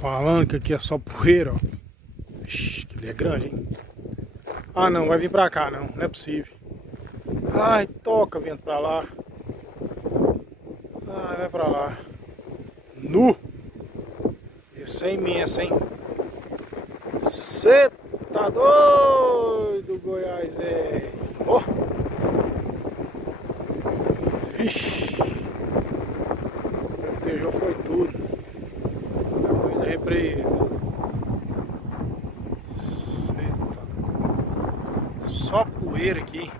Falando que aqui é só poeira, ó. Ixi, que ele é grande, hein? Ah, não, vai vir pra cá, não. Não é possível. Ai, toca vento pra lá. Ai, vai pra lá. Nu! Esse é imenso, hein? Cê tá doido, Goiás, velho. Ó! Vixe! Protejou foi tudo. Tá correndo represa. Cê tá... Só poeira aqui.